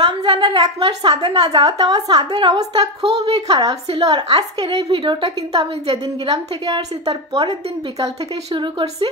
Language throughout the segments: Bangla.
রমজানের এক মাস ছাদে না যাওয়া তো আমার ছাদের অবস্থা খুবই খারাপ ছিল। আর আজকের এই ভিডিওটা কিন্তু আমি যেদিন গ্রাম থেকে আসছি তার পরের দিন বিকাল থেকে শুরু করছি।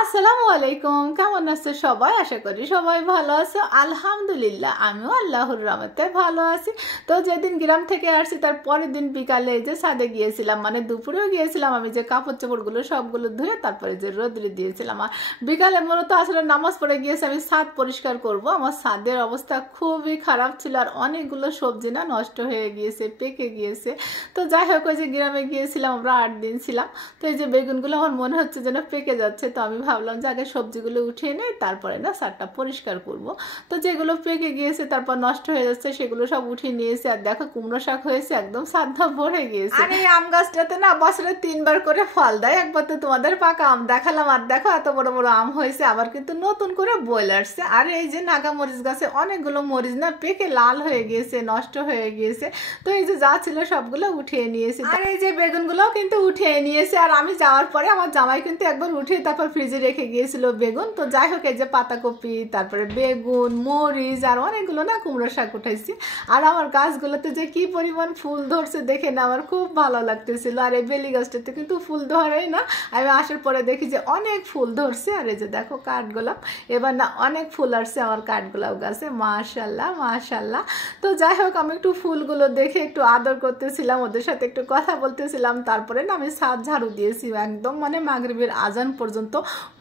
আসসালামু আলাইকুম, কেমন আছে সবাই? আশা করি সবাই ভালো আছে। আলহামদুলিল্লাহ আমিও আল্লাহর রহমতে ভালো আছি। তো যেদিন গ্রাম থেকে আসছি তার পরের দিন বিকালে এই যে ছাদে গিয়েছিলাম, মানে দুপুরেও গিয়েছিলাম। আমি যে কাপড় চোপড়গুলো সবগুলো ধুয়ে তারপরে যে রোদ্রে দিয়েছিলাম। আর বিকালে মূলত আসলে নামাজ পড়ে গিয়েছে, আমি ছাদ পরিষ্কার করব। আমার ছাদের অবস্থা খুবই খারাপ ছিল আর অনেকগুলো সবজি না নষ্ট হয়ে গিয়েছে, পেকে গিয়েছে। তো যাই হোক, ওই যে গ্রামে গিয়েছিলাম আমরা 8 দিন ছিলাম। তো এই যে বেগুনগুলো আমার মনে হচ্ছে যেন পেকে যাচ্ছে। তো আমি ভাবলাম যে আগে সবজিগুলো উঠিয়ে নেই, তারপরে না ছাদটা পরিষ্কার করব। তো যেগুলো পেকে গিয়েছে তারপর নষ্ট হয়ে যাচ্ছে সেগুলো সব উঠিয়ে নিয়েছে। আর দেখো কুমড়ো শাক হয়েছে, একদম ছাদটা ভরে গিয়েছে। আর এই আম গাছটাতে না বছরে 3 বার করে ফল দেয়। একবার তো তোমাদের পাকা আম দেখালাম, আর দেখো এত বড় বড় আম হয়েছে। আবার কিন্তু নতুন করে বইল আসছে। আর এই যে নাগা মরিচ গাছে অনেকগুলো মরিচ না পেকে লাল হয়ে গিয়েছে, নষ্ট হয়ে গিয়েছে। তো এই যে যা ছিল সবগুলো উঠিয়ে নিয়েছে। আর এই যে বেগুনগুলোও কিন্তু উঠিয়ে নিয়েছে। আর আমি যাওয়ার পরে আমার জামাই কিন্তু একবার উঠিয়ে তারপর ফ্রিজে রেখে গিয়েছিল বেগুন। তো যাই হোক, এই যে পাতাকপি, তারপরে বেগুন, মরিচ আর অনেকগুলো না কুমড়ো শাক উঠাইছি। আর আমার গাছগুলোতে যে কি পরিমাণ ফুল ধরছে দেখে না আমার খুব ভালো লাগতেছিল। আর এই বেলি গাছটাতে কিন্তু ফুল ধরেই না, আমি আসার পরে দেখি যে অনেক ফুল ধরছে। আর এই যে দেখো কাঠগোলাপ, এবার না অনেক ফুল আসছে আমার কাঠগোলাপ গাছে, মাশাল্লাহ মাশাল্লাহ। তো যাই হোক, আমি একটু ফুলগুলো দেখে একটু আদর করতেছিলাম, ওদের সাথে একটু কথা বলতেছিলাম। তারপরে না আমি ছাদ ঝাড়ু দিয়েছি একদম, মানে মাগরিবের আজান পর্যন্ত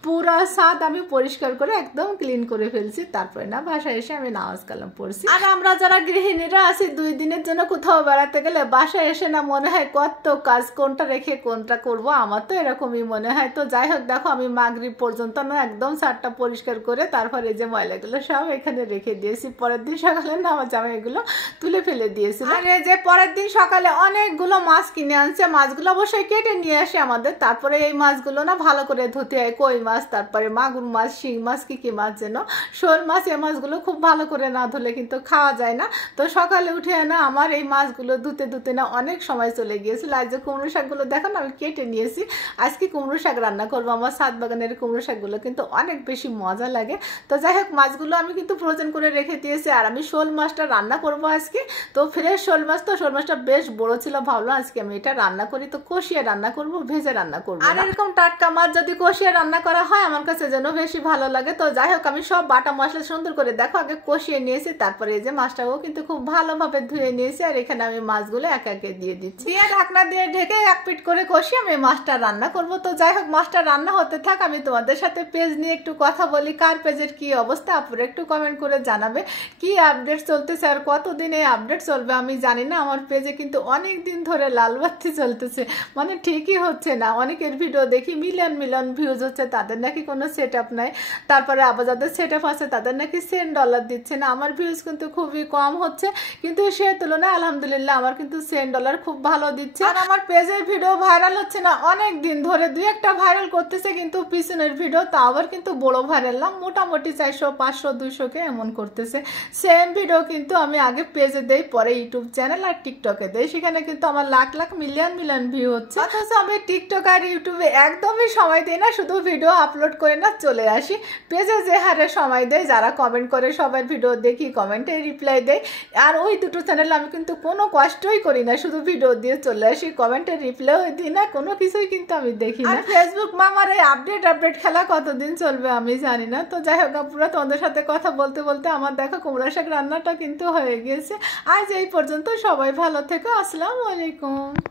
পুরা ছাদ আমি পরিষ্কার করে একদম ক্লিন করে ফেলছি। তারপরে না বাসায় এসে আমি নামাজ কালাম পড়ছি। আর আমরা যারা গৃহিণীরা আছি 2 দিনের জন্য কোথাও বেড়াতে গেলে বাসায় এসে না মনে হয় কত কাজ, কোনটা রেখে কোনটা করব, আমার তো এরকমই মনে হয়। তো যাই হোক, দেখো আমি মাগরিব পর্যন্ত না একদম ছাদটা পরিষ্কার করে তারপরে যে ময়লাগুলো সব এখানে রেখে দিয়েছি। পরের দিন সকালে না আমার জামাই এগুলো তুলে ফেলে দিয়েছিল। আর এই যে পরের দিন সকালে অনেকগুলো মাছ কিনে আনছে, মাছগুলো অবশ্যই কেটে নিয়ে আসে আমাদের। তারপরে এই মাছগুলো না ভালো করে ধুতে হয়, কই মাছ, তারপরে মাগুর মাছ, শিং মাছ, কি মাছ যেন, শোল মাছ। এই মাছগুলো খুব ভালো করে না ধুলে কিন্তু খাওয়া যায় না। তো সকালে উঠে না আমার এই মাছগুলো ধুতে ধুতে না অনেক সময় চলে গিয়েছিল। আর যে কুমড়ো শাকগুলো দেখো না আমি কেটে নিয়েছি, আজকে কুমড়ো শাক রান্না করবো। আমার ছাদ বাগানের কুমড়ো শাকগুলো কিন্তু অনেক বেশি মজা লাগে। তো যাই হোক, মাছগুলো আমি কিন্তু ফ্রোজেন করে রেখে দিয়েছি। আর আমি শোল মাছটা রান্না করবো আজকে। তো ফ্রেশ শোল মাছ, তো শোল মাছটা বেশ বড় ছিল, ভাবলাম আজকে আমি এটা রান্না করি। তো কষিয়ে রান্না করবো, ভেজে রান্না করবো। আর এরকম টাটকা মাছ যদি কষিয়ে রান্না করা হয় আমার কাছে যেন বেশি ভালো লাগে। তো যাই হোক, আমি সব বাটা মশলা সুন্দর করে দেখো আগে কষিয়ে নিয়েছি। তারপরে এই যে মাছটাও কিন্তু খুব ভালোভাবে ধুয়ে নিয়েছি। আর এখানে আমি মাছগুলো এক একে দিয়ে দিচ্ছি, দিয়ে ঢাকনা দিয়ে ঢেকে 1 পিঠ করে কষিয়ে আমি মাছটা রান্না করবো। তো যাই হোক, মাছটা রান্না হতে থাক, আমি তোমাদের সাথে পেজ নিয়ে একটু কথা বলি। কার পেজের কি অবস্থা আপনারা একটু কমেন্ট করে জানাবে, কি আপডেট চলতেছে আর কতদিন এই আপডেট চলবে আমি জানি না। আমার পেজে কিন্তু অনেক দিন ধরে লাল বাতি চলতেছে, মানে ঠিকই হচ্ছে না। অনেকের ভিডিও দেখি মিলিয়ন মিলিয়ন ভিউজ হচ্ছে, তাদের নাকি কোনো সেট আপ নাই। তারপরে আবার যাদের সেট আপ আছে তাদের নাকি $10 দিচ্ছে না। আমার ভিউজ কিন্তু খুবই কম হচ্ছে, কিন্তু সে তুলনায় আলহামদুলিল্লাহ আমার কিন্তু $10 খুব ভালো দিচ্ছে। আর আমার পেজের ভিডিও ভাইরাল হচ্ছে না অনেক দিন ধরে, 2-1টা ভাইরাল করতেছে, কিন্তু পিছনের ভিডিও তা আবার কিন্তু বড় ভাইরাল না, মোটামুটি 400, 500, 200কে এমন করতেছে। সেম ভিডিও কিন্তু আমি আগে পেজে দেই, পরে ইউটিউব চ্যানেল আর টিকটকে দেই, সেখানে কিন্তু আমার lakh lakh million million view হচ্ছে। অথচ আমি টিকটক আর ইউটিউবে একদমই সময় দিই না, শুধু ভিডিও আপলোড করে না চলে আসি। পেজে যে হারে সময় দেয়, যারা কমেন্ট করে সবার ভিডিও দেখি, কমেন্টে রিপ্লাই দেয়। আর ওই দুটো চ্যানেলে আমি কিন্তু কোনো কষ্টই করি না, শুধু ভিডিও দিয়ে চলে আসি, কমেন্টে রিপ্লাইও দিই না, কোনো কিছুই কিন্তু আমি দেখি না। ফেসবুক মামার এই আপডেট খেলা কতদিন চলবে আমি জানি না। তো যাই হোক, পুরো তোমাদের সাথে কথা বলতে বলতে আমার দেখো কুমড়া শাক রান্নাটা কিন্তু হয়ে গিয়েছে। আজ এই পর্যন্ত, সবাই ভালো থেকো, আসসালামু আলাইকুম।